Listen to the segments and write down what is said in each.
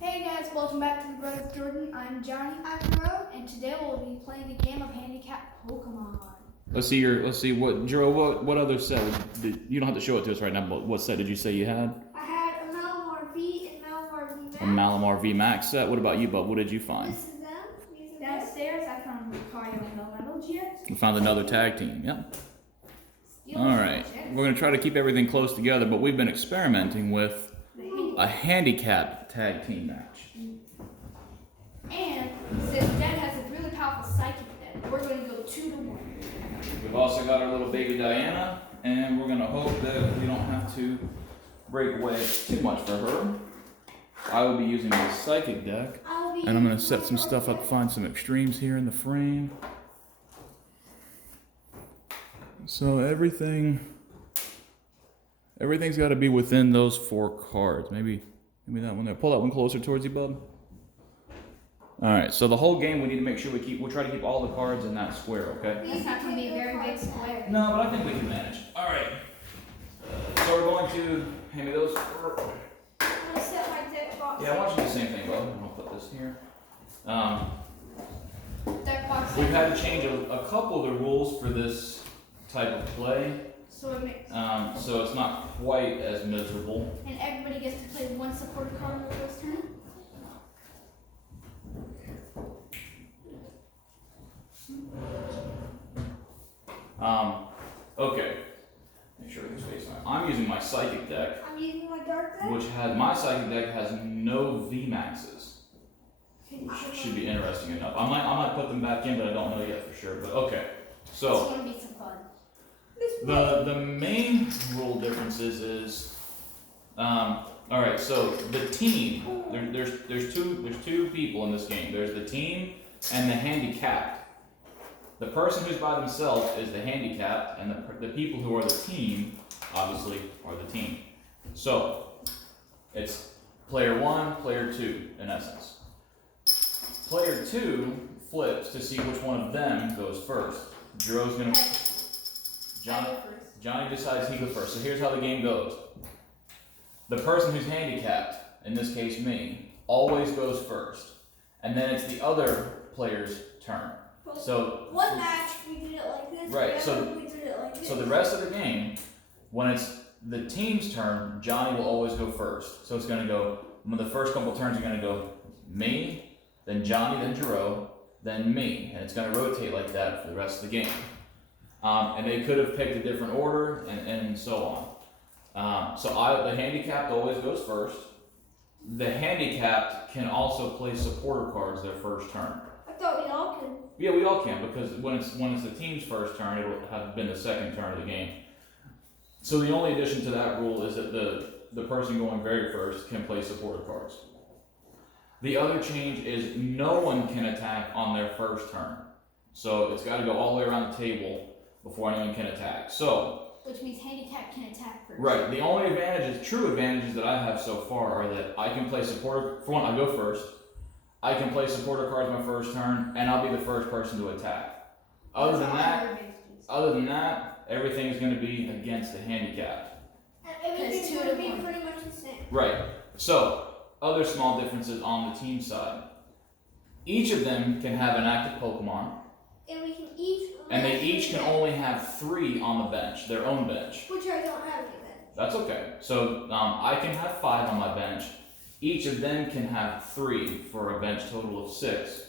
Hey guys, welcome back to the Brothers Jordan. I'm Johnny Akro, and today we'll be playing a game of Handicapped Pokémon. Let's see what Jero, what other set you don't have to show it to us right now, but what set did you say you had? I had a Malamar V and Malamar V Max. A Malamar V Max set. What about you, Bub? What did you find? This is them. Downstairs I found Lucario and Elemental Jet. You found another tag team, yep. Alright. We're gonna try to keep everything close together, but we've been experimenting with a handicap tag team match. And since Dad has a really powerful psychic deck, we're going to go 2-1. We've also got our little baby Diana, and we're gonna hope that we don't have to break away too much for her. I will be using the psychic deck, and I'm gonna set some stuff up, find some extremes here in the frame. So everything's got to be within those 4 cards. Maybe that one there. Pull that one closer towards you, bub. All right. So the whole game, we need to make sure we'll try to keep all the cards in that square. Okay. It's not going to be a very big square. No, but I think we can manage. All right. So we're going to hand me those. I'm going to set my deck box. Yeah, I want you to do the same thing, bub. I'll put this here. Deck box. We've had to change a couple of the rules for this type of play. So it makes. So it's not quite as miserable. And everybody gets to play one support card on the first turn. Okay. Make sure it's face on. I'm using my psychic deck, I'm using my dark deck. which my psychic deck has no V maxes. Should be interesting enough. I might put them back in, but I don't know yet for sure. But okay. So. It's going to be some fun. The main rule differences is, all right. So the team, there's two people in this game. There's the team and the handicapped. The person who's by themselves is the handicapped, and the people who are the team, obviously, are the team. So it's player 1, player 2, in essence. Player 2 flips to see which one of them goes first. Jero's gonna. Johnny decides he goes first. So here's how the game goes. The person who's handicapped, in this case me, always goes first. And then it's the other player's turn. So one match we did it like this. Right, so we did it like this. So the rest of the game, when it's the team's turn, Johnny will always go first. So it's gonna go, the first couple turns are gonna go me, then Johnny, then Jero, then me. And it's gonna rotate like that for the rest of the game. And they could have picked a different order, and so on. The handicapped always goes first. The handicapped can also play supporter cards their first turn. I thought we all could. Yeah, we all can, because when it's the team's first turn, it'll have been the second turn of the game. So the only addition to that rule is that the person going very first can play supporter cards. The other change is no one can attack on their first turn. So it's got to go all the way around the table before anyone can attack. So, which means handicap can attack first. Right. The only true advantages that I have so far are that I can play supporter. For one, I go first. I can play supporter cards my first turn, and I'll be the first person to attack. Other than that, everything is going to be against the handicap. And everything's going to be pretty much the same. Right. So, other small differences on the team side. Each of them can have an active Pokemon. And they each can only have 3 on the bench, their own bench. Which I don't have any bench. That's okay. So I can have 5 on my bench. Each of them can have 3 for a bench total of 6.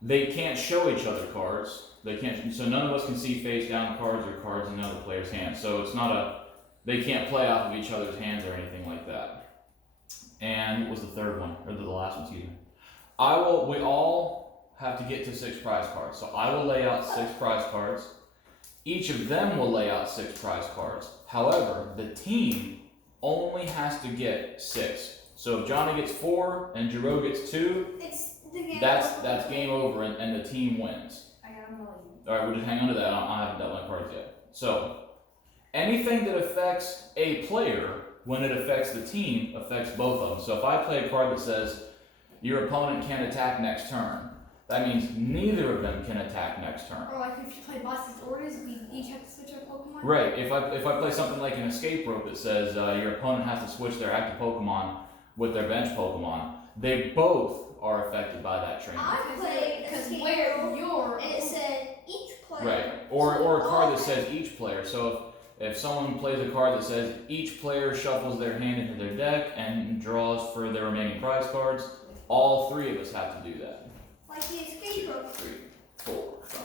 They can't show each other cards. They can't. So none of us can see face down cards or cards in another player's hand. So it's not they can't play off of each other's hands or anything like that. And what was the third one, or the last one? Excuse me. We all have to get to 6 prize cards. So I will lay out 6 prize cards. Each of them will lay out 6 prize cards. However, the team only has to get 6. So if Johnny gets 4 and Jero gets 2, that's game over, and the team wins. I got a million. All right, we'll just hang on to that. I haven't dealt my cards yet. So anything that affects a player, when it affects the team, affects both of them. So if I play a card that says your opponent can't attack next turn, that means neither of them can attack next turn. Or like if you play Boss's Orders, we each have to switch our Pokemon? Right. If I play something like an escape rope that says your opponent has to switch their active Pokemon with their bench Pokemon. They both are affected by that training. I played Because a where scale, you're and it said each player. Right. Or a card that says each player. So if someone plays a card that says each player shuffles their hand into their deck and draws for their remaining prize cards, all three of us have to do that. Like the escape room. 3, 4, 5,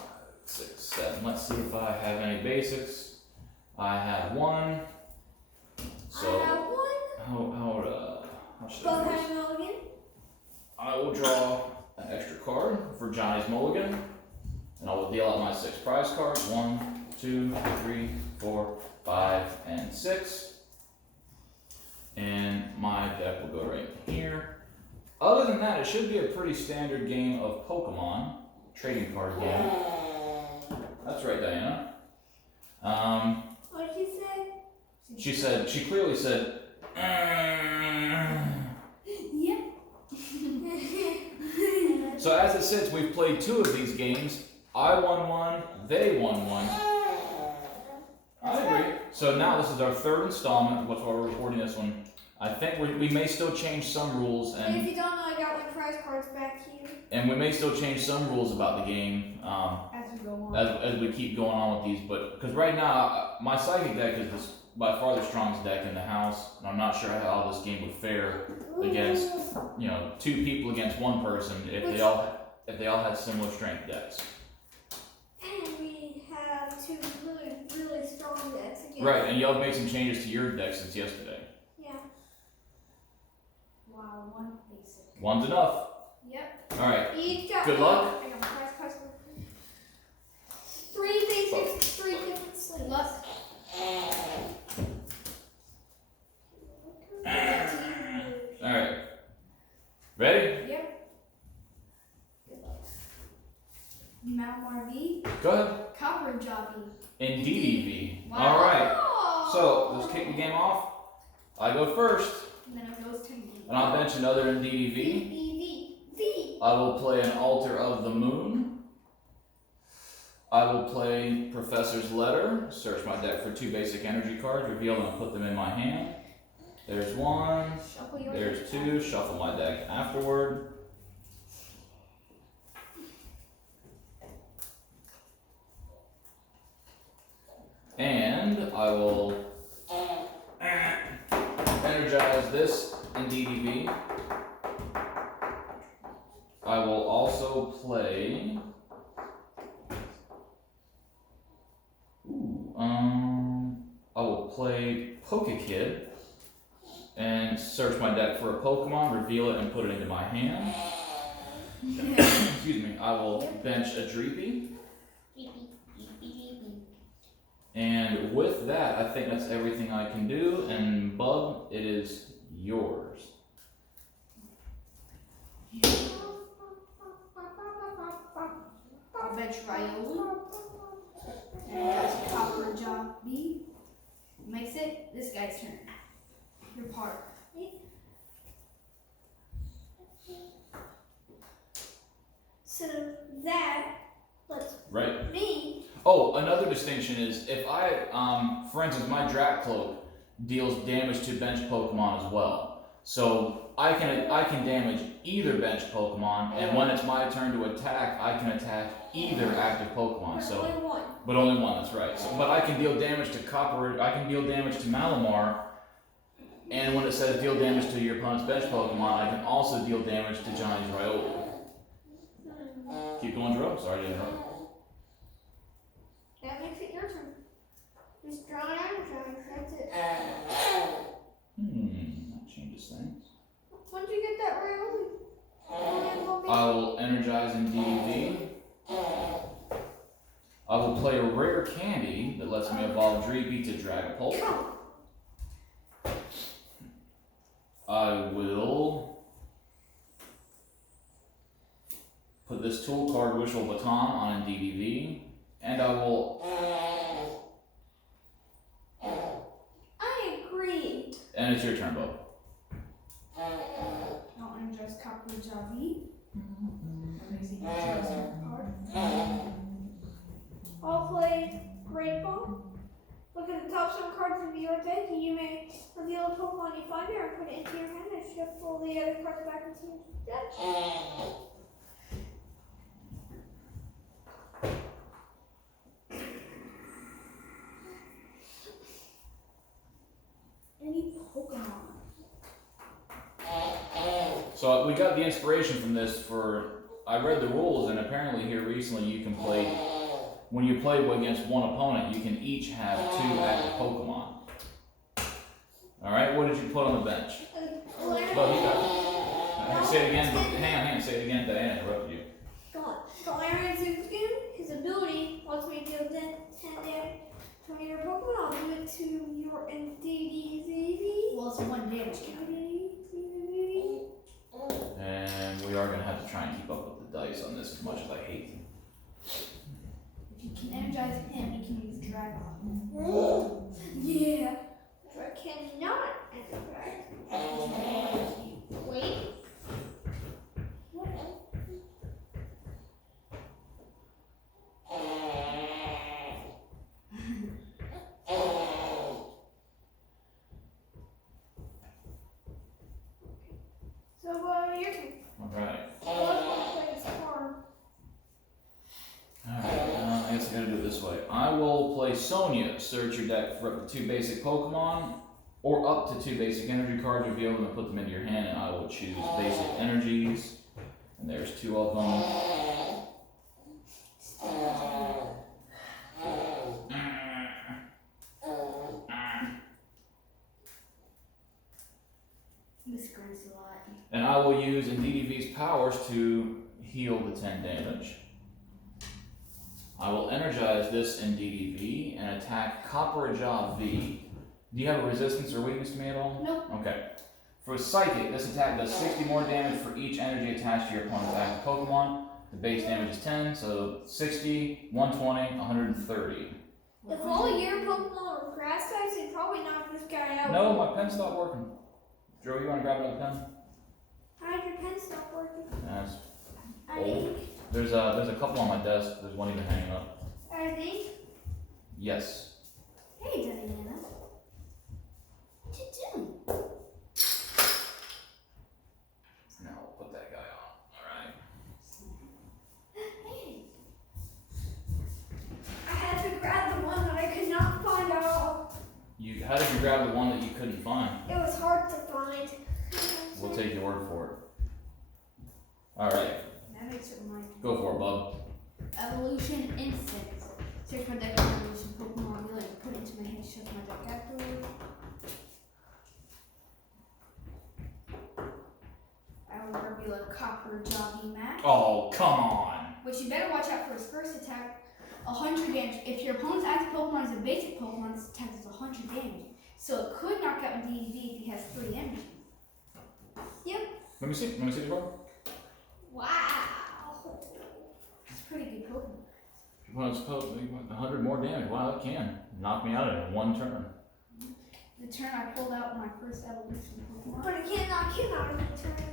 6, 7. Let's see if I have any basics. I have 1. So I have one. how should Both I do this? have Milligan. I will draw an extra card for Johnny's Mulligan, and I will deal out my 6 prize cards. 1, 2, 3, 4, 5, and 6. And my deck will go right here. Other than that, it should be a pretty standard game of Pokemon, trading card game. That's right, Diana. What did you say? She clearly said, Yep. So as it sits, we've played 2 of these games. I won 1, they won 1. I agree. So now this is our 3rd installment. That's why we're recording this one. I think we may still change some rules, And if you don't know, I got my prize cards back here. and we may still change some rules about the game As we go on. as we keep going on with these. But because right now my psychic deck is by far the strongest deck in the house, and I'm not sure how this game would fare against 2 people against 1 person if they all had similar strength decks. And we have 2 really, really strong decks again. Right, and y'all have made some changes to your deck since yesterday. Yeah. Wow, 1 basic. 1's enough. Yep. All right. Each got Good one. luck. I got my prize cards. 3 basics, 3 different sleeves. Good luck. All right. Ready? Yep. Good luck. Malamar V. Go ahead. Copper Jobby. And DDV. Wow. All right. Oh. So let's kick the game off. I go first, And then it goes to me. and I'll bench another in DDV. V. I will play an Altar of the Moon. I will play Professor's Letter. Search my deck for 2 basic energy cards, reveal them, and put them in my hand. There's 1. Shuffle your There's 2. Shuffle my deck afterward. And I will energize this in DDV. I will also play. I will play Pokekid and search my deck for a Pokemon, reveal it, and put it into my hand. Excuse me. I will bench a Dreepy. And with that, I think that's everything I can do. And Bub, it is yours. I'll bench Ryola. And that's Copper Jobby. Makes it this guy's turn. Your part. So that lets Right? me. Oh, another distinction is if I, for instance, my Drat Cloak deals damage to bench Pokemon as well. So I can damage either bench Pokemon, and when it's my turn to attack, I can attack either active Pokemon. So, Only one. but only one. That's right. So, but I can deal damage to Copper. I can deal damage to Malamar, and when it says deal damage to your opponent's bench Pokemon, I can also deal damage to Johnny's Ryola. Keep going, Jerome. Sorry to interrupt. That makes it your turn. Just draw an advertise. That's it. That changes things. When did you get that Ryola? I will energize in DV. I will play a rare candy that lets me evolve Dreepy to Dragapult. I will put this tool card, Wishful Baton, on in DDV, and I will. I agree. And it's your turn, Bo. I'll energize Copper Jobby. Amazing. Card. I'll play Great Ball. Look at the top some cards of your deck, you may reveal a Pokemon you find there and put it into your hand and shuffle the other cards back into your deck. Any Pokemon. So we got the inspiration from this I read the rules, and apparently here recently you can play, when you play against one opponent, you can each have 2 active Pokemon. Alright, what did you put on the bench? Well, you got say it again. Hang on, say it again. Diana interrupted you. Galarian Zuxu, his ability lets me deal 10 damage to one of your Pokemon. I'll do it to your DDZV. Well, it's 1 damage count. And we are going to have to try and keep up with the dice on this as much as I hate them. If you can energize him, you can use Drag on. Yeah. I cannot energize. Wait. So, your turn. Alright. Alright. Alright, I guess I gotta do it this way. I will play Sonia, search your deck for up to 2 basic Pokemon, or up to 2 basic energy cards, reveal them and put them into your hand, and I will choose basic energies. And there's 2 of them. This grants a lot. And I will use DDV's powers to heal the 10 damage. I will energize this DDV and attack Copperajah V. Do you have a resistance or weakness to me at all? Nope. Okay. For Psychic, this attack does 60 more damage for each energy attached to your opponent's active Pokemon. The base damage is 10, so 60, 120, 130. If all your Pokemon were grass types, they'd probably knock this guy out. No, my pen stopped working. Joe, you want to grab another pen? How did your pen stop working? Yes. I think. There's a couple on my desk. There's one even hanging up. I think. Yes. Hey, Diana. What you doing? Now I'll put that guy on. Alright. Hey. I had to grab the one that I could not find at all. How did you grab the one that you couldn't find? It was hard to find. We'll take your word for it. Alright. That makes it mine. Go for it, bub. Evolution Instant. Search my deck for evolution Pokemon. Really put it into my hand. Shuffle my deck afterward. I will reveal a Copperajah V-Max. Oh, come on. Which you better watch out for his first attack. 100 damage. If your opponent's active Pokemon is a basic Pokemon, this attack does 100 damage. So it could knock out a DDV if he has 3 energy. Yep. Let me see the card. Wow. It's a pretty good Pokemon. Well, it's supposed to be 100 more damage. Wow, it can knock me out in 1 turn. The turn I pulled out my first evolution Pokemon. But it can't knock him out of the turn.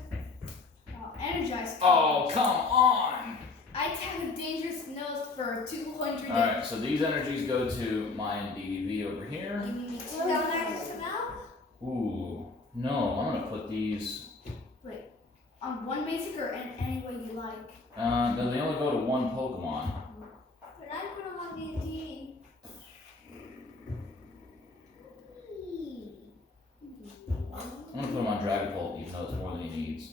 Energized. Oh, come on! I attack a dangerous nose for 200 damage. Alright, so these energies go to my DDV over here. Give me 2 Will that max him out? Ooh, no, I'm gonna put these. on one basic or any way you like. No, they only go to 1 Pokemon. But I put him on D&D. I'm gonna put him on Dragapult even though it's more than he needs.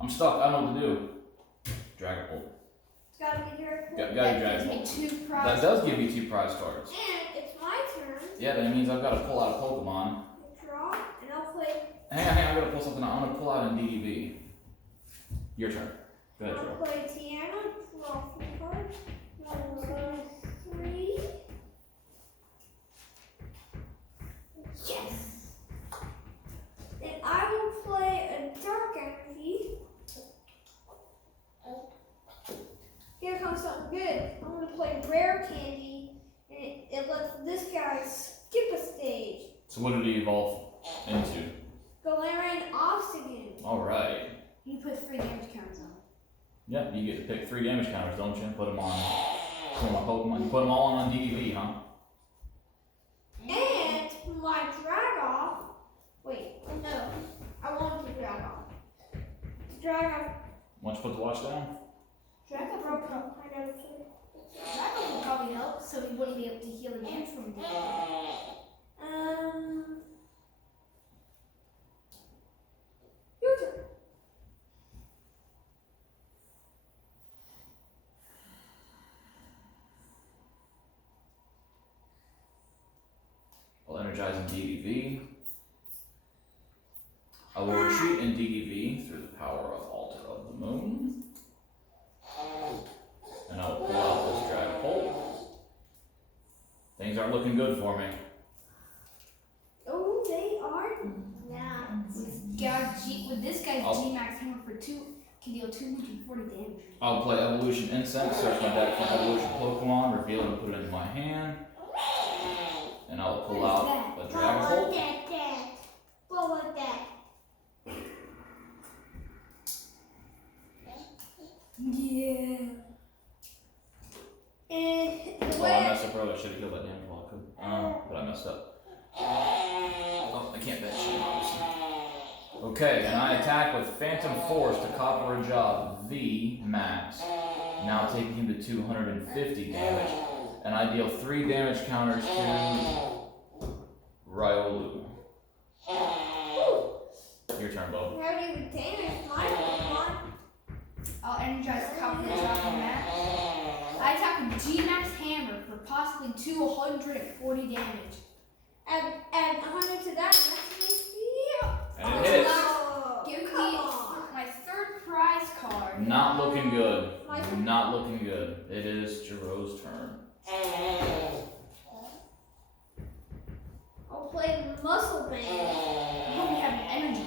I'm stuck, I don't know what to do. Dragapult. It's gotta be your Gotta That Dragapult. gives me 2 prize. That does give you 2 prize cards. And it's my turn. Yeah, that means I've got to pull out a Pokemon. Draw, and I'll play. Hang on, I gotta pull something out. I'm gonna pull out an DDV. Your turn. Go ahead, I'll Joe. play Tiana. Draw 4 cards. 1, 2, 3. Yes. And I will play a Dark Energy. Here comes something good. I'm gonna play Rare Candy, and it lets this guy skip a stage. So what did he evolve into? Galarian Obsidian. Alright. You put 3 damage counters on. Yep, you get to pick 3 damage counters, don't you? Put them on For my Pokemon. You put them all on DDV, huh? And my Dragoff. Wait, no. I want to Dragoff. Dragoff. Why don't you put the watch down? Draco Broke would up. I gotta say. probably help, so he wouldn't be able to heal the damage from it. Your turn. I'll energize in DDV. I will retreat in DDV through the power of Altar of the Moon. And I will pull out this Dragapult. Things aren't looking good for me. Oh, they are not. With this guy's I'll- G-Max hammer for 2 can deal 240 damage. I'll play Evolution Incense, search my deck for Evolution Pokemon, reveal and put it into my hand. And I'll pull What is out a What Dragapult. was that? What was that? Yeah. And the Oh, I way messed up earlier. I should have healed that damage while I could. But I messed up. Oh, I can't bench him, obviously. Okay, and I attack with Phantom Force to copper a job V max. Now taking him to 250 damage. And I deal 3 damage counters to Riolu. Your turn, Bo. how do you damage my Pokemon? I'll energize Copper Shot on that. I attack with G-Max hammer for possibly 240 damage. Add 100 to that, and that's me. And it hits. Oh, Give me come on. my third prize card. Not looking good. My turn. Not looking good. It is Jiro's turn. I'll play Muscle Band. I hope you have an energy.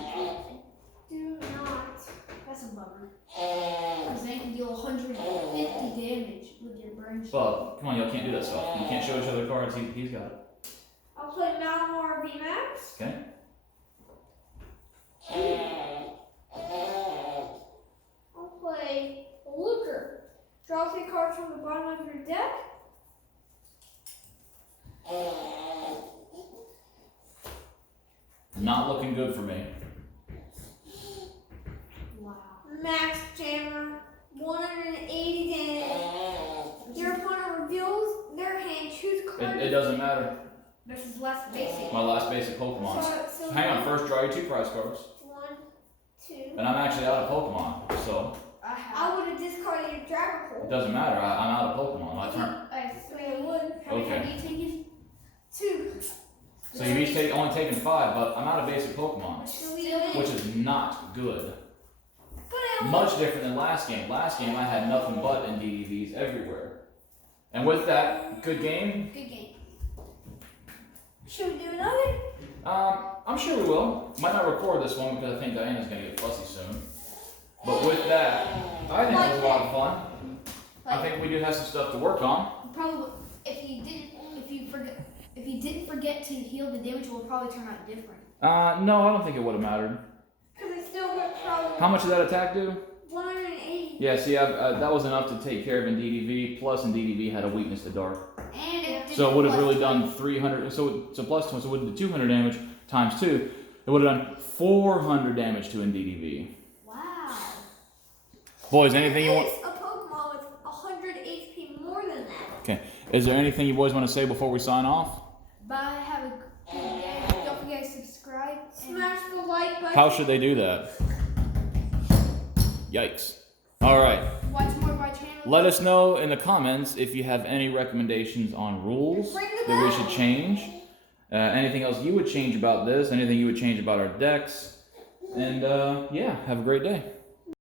Do not. That's a bummer. Because then you can deal 150 damage with your burn shot. Bub, come on, y'all can't do that stuff. You can't show each other cards. He's got it. I'll play Malamar VMAX. Okay. I'll play Luker. Draw 3 cards from the bottom of your deck. Not looking good for me. Wow. Max Jammer. 180 damage. Your opponent reveals their hand. Choose card. It doesn't matter. This is less basic. My last basic Pokemon. So Hang on, first draw your 2 prize cards. 1, 2. And I'm actually out of Pokemon, so I I would have discarded your it Dragapult. doesn't matter. I'm out of Pokemon. My turn. have So you would. How many Okay. have you taken? 2. So you've each only taken 5, but I'm out of basic Pokemon, Still which is not good. But I Much different than last game. Last game I had nothing but NDDVs everywhere. And with that, good game. Good game. should we do another? I'm sure we will. Might not record this one because I think Diana's gonna get fussy soon. But with that, I think it was a lot of fun. I think we do have some stuff to work on. Probably if you didn't forget to heal the damage, it will probably turn out different. No, I don't think it would have mattered. Because I still would probably. How much did that attack do? 180. Yeah, see, that was enough to take care of in DDV. Plus, in DDV had a weakness to dark, And it did so it would have really plus- done 300. So plus 2, so it would have done 200 damage times 2. It would have done 400 damage to in DDV. Wow. Boys, anything you want? It's a Pokemon with 100 HP more than that. Okay. Is there anything you boys want to say before we sign off? Bye. Have a good day. Don't forget to subscribe. And Smash the like button. How should they do that? Yikes. All right. watch more of our channel. Let us know in the comments if you have any recommendations on rules Ring the that we bell. should change. Anything else you would change about this? Anything you would change about our decks? And yeah, have a great day.